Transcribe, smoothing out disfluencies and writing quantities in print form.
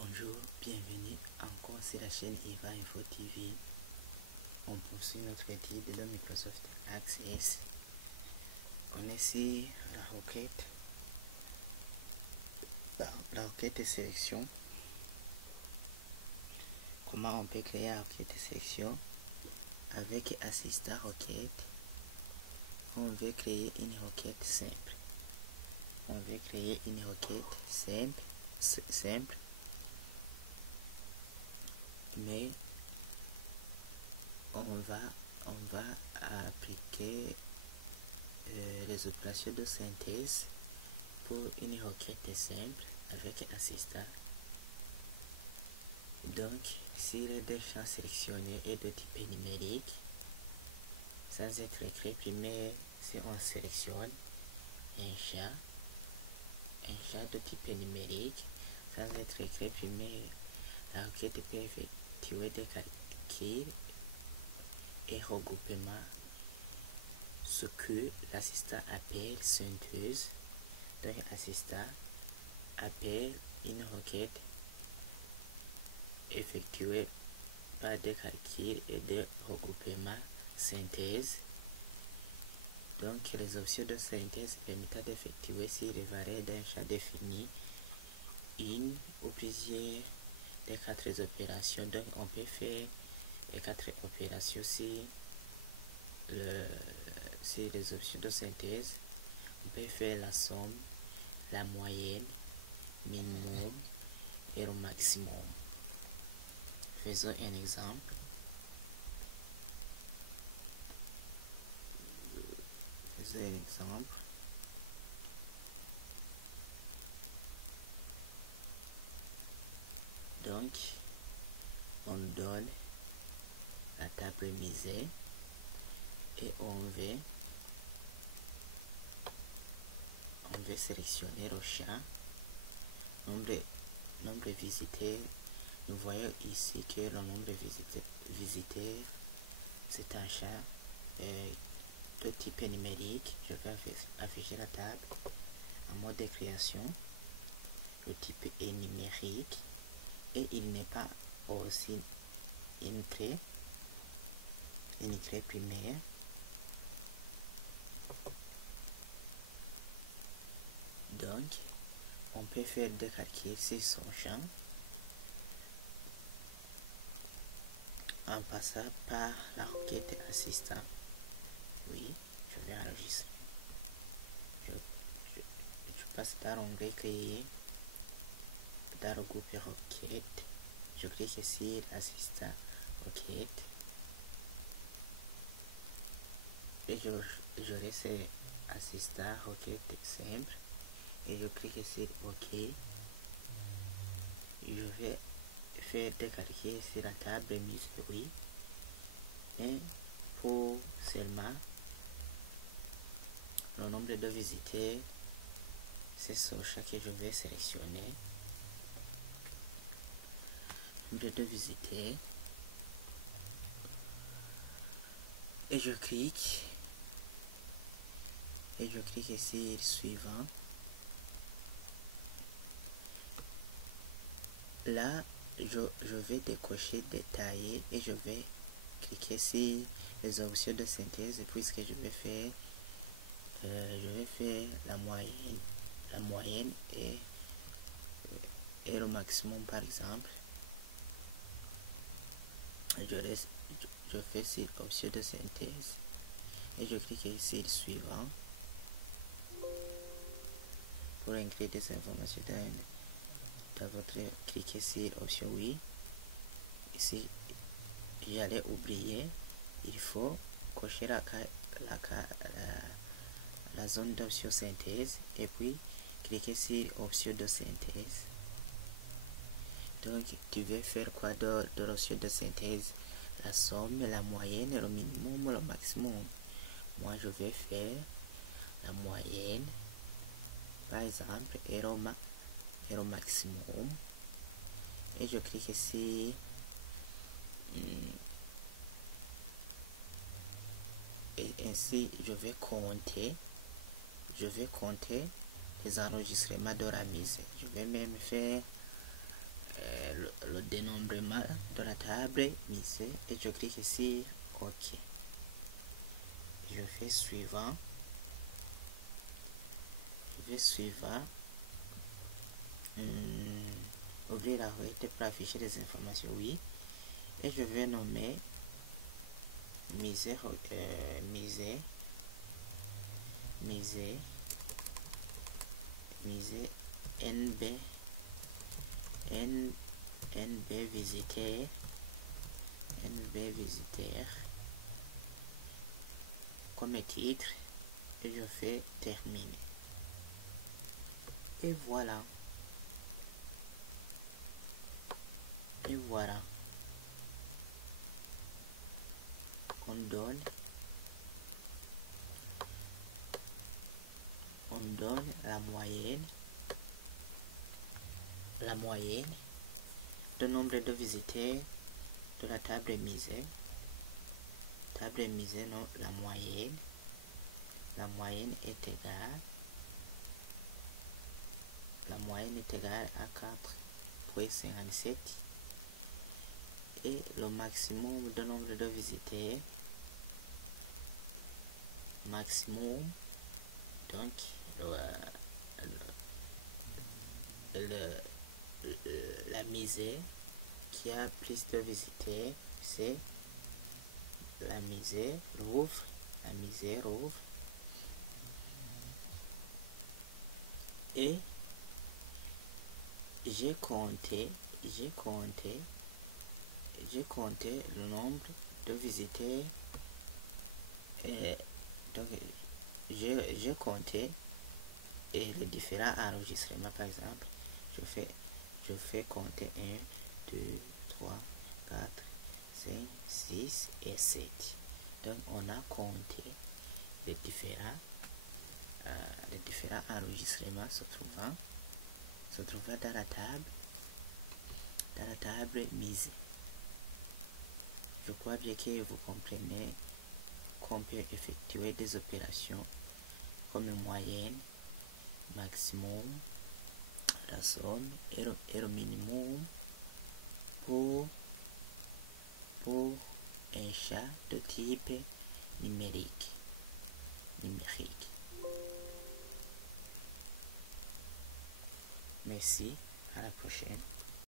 Bonjour, bienvenue encore sur la chaîne Eva Info TV. On poursuit notre étude de Microsoft Access. On est sur la requête de sélection. Comment on peut créer la requête de sélection avec Assistant Requête. On veut créer une requête simple. On veut créer une requête simple. Mais on va appliquer les opérations de synthèse pour une requête simple avec Assistant. Donc, si les deux champs sélectionnés est de type numérique, sans être écrit, premier, si on sélectionne un champ de type numérique, sans être écrit, premier, la requête peut effectuer des calculs et regroupement, ce que l'assistant appelle synthèse. Donc, l'assistant appelle une requête effectuée par des calculs et des regroupements synthèse. Donc, les options de synthèse permettent d'effectuer si les variables d'un champ défini une ou plusieurs des quatre opérations. Donc, on peut faire les quatre opérations si les options de synthèse. On peut faire la somme, la moyenne, minimum et le maximum. Faisons un exemple. Donc, on donne la table misère et on veut sélectionner le champ nombre de visiteurs. Nous voyons ici que le nombre de visiteurs c'est un champ de type numérique. Je vais afficher la table en mode de création. Le type est numérique et il n'est pas aussi une clé primaire. Donc, on peut faire des calculs sur son champ en passant par la requête assistant. Oui, je vais enregistrer. Je passe dans l'onglet créer, dans le groupe requête. Je clique sur assistant requête et je laisse assistant requête simple et je clique sur OK. Je vais faire des calculs sur la table mise oui et pour seulement le nombre de visiteurs, c'est ce champ que je vais sélectionner. Nombre de visiteurs et je clique sur suivant. Là, je vais décocher détailler et je vais cliquer sur les options de synthèse puisque je vais faire la moyenne et le maximum par exemple. Je fais sur option de synthèse et je clique sur suivant pour inclure des informations dans votre cliquez sur option oui. Ici j'allais oublier, il faut cocher la zone d'option synthèse et puis cliquer sur option de synthèse. Donc tu veux faire quoi de l'option de synthèse? La somme, la moyenne, le minimum, le maximum. Moi je vais faire la moyenne par exemple et le maximum et je clique sur et ainsi je vais compter les enregistrements de la mise. Je vais même faire le dénombrement de la table misée et je clique sur OK. Je fais suivant. Je vais suivant. Ouvrir la fenêtre pour afficher les informations, oui. Et je vais nommer misée NB visiteur comme titre et je fais terminer. Et voilà. On donne la moyenne de nombre de visiteurs de la table misée. Non, la moyenne est égale à 4,57 et le maximum de nombre de visiteurs donc la misée qui a plus de visiteurs, c'est la misée rouvre et j'ai compté le nombre de visiteurs donc j'ai compté et les différents enregistrements. Par exemple, je fais compter 1, 2, 3, 4, 5, 6 et 7. Donc on a compté les différents enregistrements se trouvant dans la table misée. Je crois bien que vous comprenez qu'on peut effectuer des opérations comme moyenne, maximum, la somme et le minimum pour un chat de type numérique. Merci, à la prochaine.